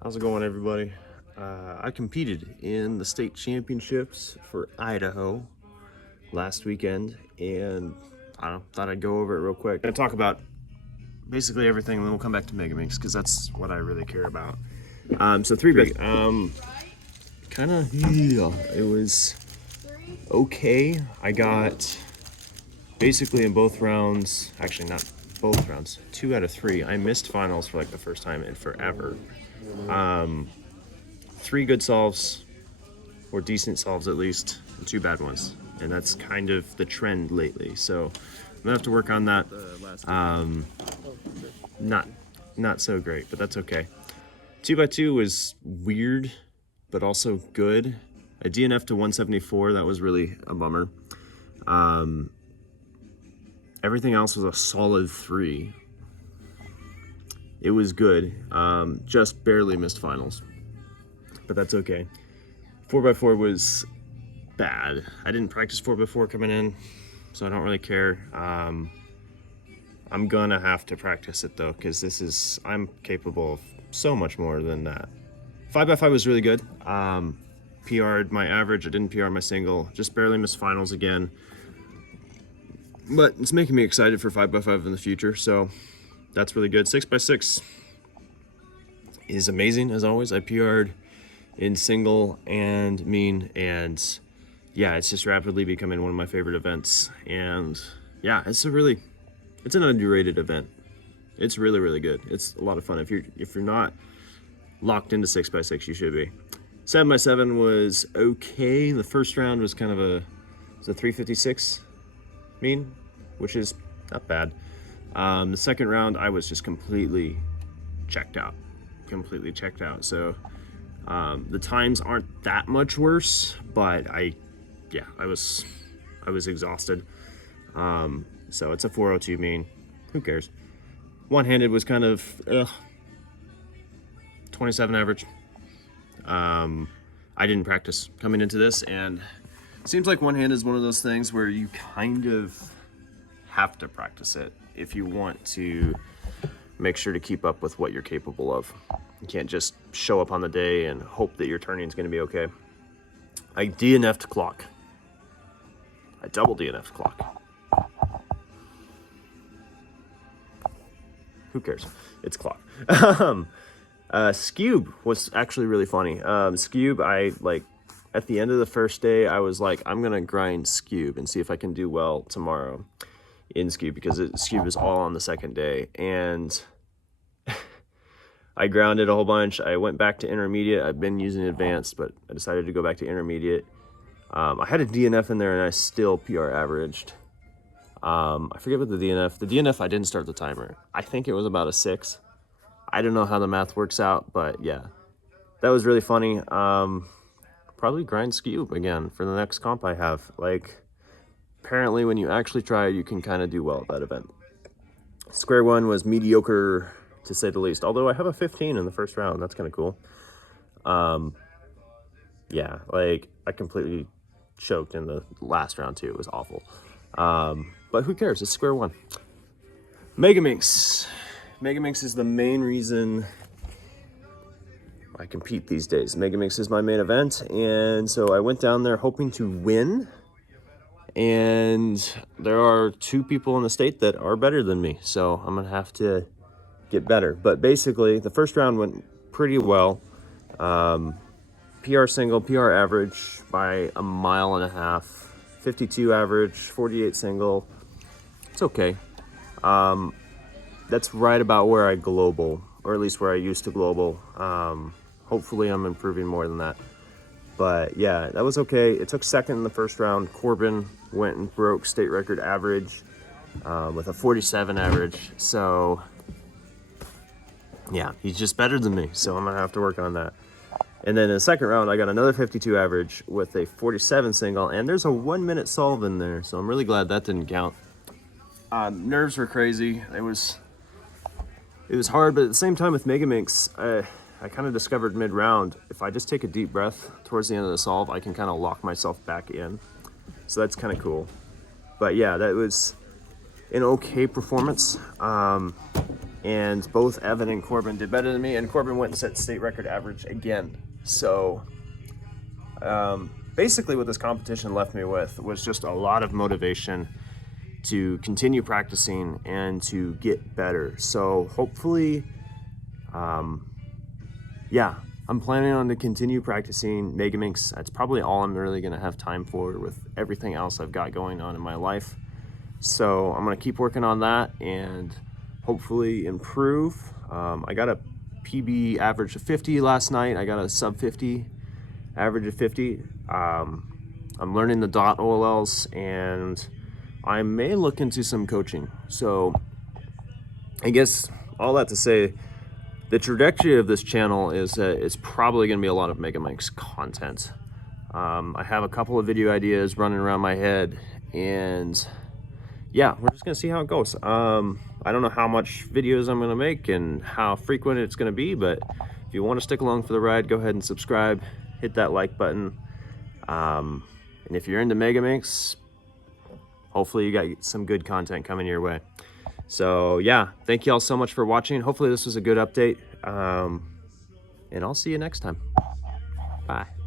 How's it going, everybody? I competed in the state championships for Idaho last weekend, and I don't know, thought I'd go over it real quick. I'm gonna talk about basically everything, and then we'll come back to Mega Minx because that's what I really care about. So three big, kind of, yeah, it was okay. I got basically in both rounds, actually not both rounds, 2 out of 3. I missed finals for like the first time in forever. 3 good solves, or decent solves at least, and 2 bad ones, and that's kind of the trend lately. So I'm gonna have to work on that. Not so great, but that's okay. 2x2 was weird, but also good. I DNF to 174. That was really a bummer. Everything else was a solid 3. It was good. Just barely missed finals, but that's okay. 4x4 was bad. I didn't practice 4x4 coming in, so I don't really care. I'm gonna have to practice it though, because I'm capable of so much more than that. 5x5 was really good. PR'd my average. I didn't PR my single. Just barely missed finals again. But it's making me excited for 5x5 in the future, so that's really good. 6x6 is amazing as always. I PR'd in single and mean, and yeah, it's just rapidly becoming one of my favorite events. And yeah, it's an underrated event. It's really, really good. It's a lot of fun. If you're not locked into 6x6, you should be. 7x7 was okay. The first round was kind of a 356 mean, which is not bad. The second round, I was just completely checked out. So the times aren't that much worse, but I was exhausted. So it's a 402 mean. Who cares? One-handed was kind of 27 average. I didn't practice coming into this, and it seems like one-hand is one of those things where you kind of have to practice it if you want to make sure to keep up with what you're capable of. You can't just show up on the day and hope that your turning is going to be okay. I DNF'd clock. I double DNF'd clock. Who cares? It's clock. Scube was actually really funny. Scube, at the end of the first day, I was like, I'm gonna grind Scube and see if I can do well tomorrow in Scube, because Scube is all on the second day. And I grounded a whole bunch. I went back to intermediate. I've been using advanced, but I decided to go back to intermediate. I had a DNF in there and I still PR averaged. I forget what the DNF, I didn't start the timer. I think it was about a 6. I don't know how the math works out, but yeah, that was really funny. Probably grind Scube again for the next comp I have. Like, apparently when you actually try it, you can kind of do well at that event. Square one was mediocre, to say the least, although I have a 15 in the first round. That's kind of cool. Yeah, like, I completely choked in the last round too. It was awful. But who cares? It's square one. Mega Minx. Mega Minx is the main reason I compete these days. Mega Minx is my main event, and so I went down there hoping to win. And there are 2 people in the state that are better than me, so I'm gonna have to get better. But basically, the first round went pretty well. PR single, PR average by a mile and a half. 52 average, 48 single. It's okay. That's right about where I global, or at least where I used to global. Hopefully I'm improving more than that. But yeah, that was okay. It took second in the first round. Corbin went and broke state record average with a 47 average. So yeah, he's just better than me. So I'm gonna have to work on that. And then in the second round, I got another 52 average with a 47 single, and there's a 1-minute solve in there. So I'm really glad that didn't count. Nerves were crazy. It was hard, but at the same time with Mega Minx, I kind of discovered mid-round, if I just take a deep breath towards the end of the solve, I can kind of lock myself back in. So that's kind of cool. But yeah, that was an okay performance. and both Evan and Corbin did better than me, and Corbin went and set state record average again. So basically what this competition left me with was just a lot of motivation to continue practicing and to get better. So hopefully, yeah, I'm planning on to continue practicing Megaminx. That's probably all I'm really gonna have time for with everything else I've got going on in my life. So I'm gonna keep working on that and hopefully improve. I got a PB average of 50 last night. I got a sub 50 average of 50. I'm learning the dot OLLs, and I may look into some coaching. So I guess all that to say, the trajectory of this channel is that it's probably going to be a lot of Megaminx content. I have a couple of video ideas running around my head, and yeah, we're just going to see how it goes. I don't know how much videos I'm going to make and how frequent it's going to be, but if you want to stick along for the ride, go ahead and subscribe, hit that like button. And if you're into Megaminx, hopefully you got some good content coming your way. So yeah, thank you all so much for watching. Hopefully this was a good update, and I'll see you next time. Bye.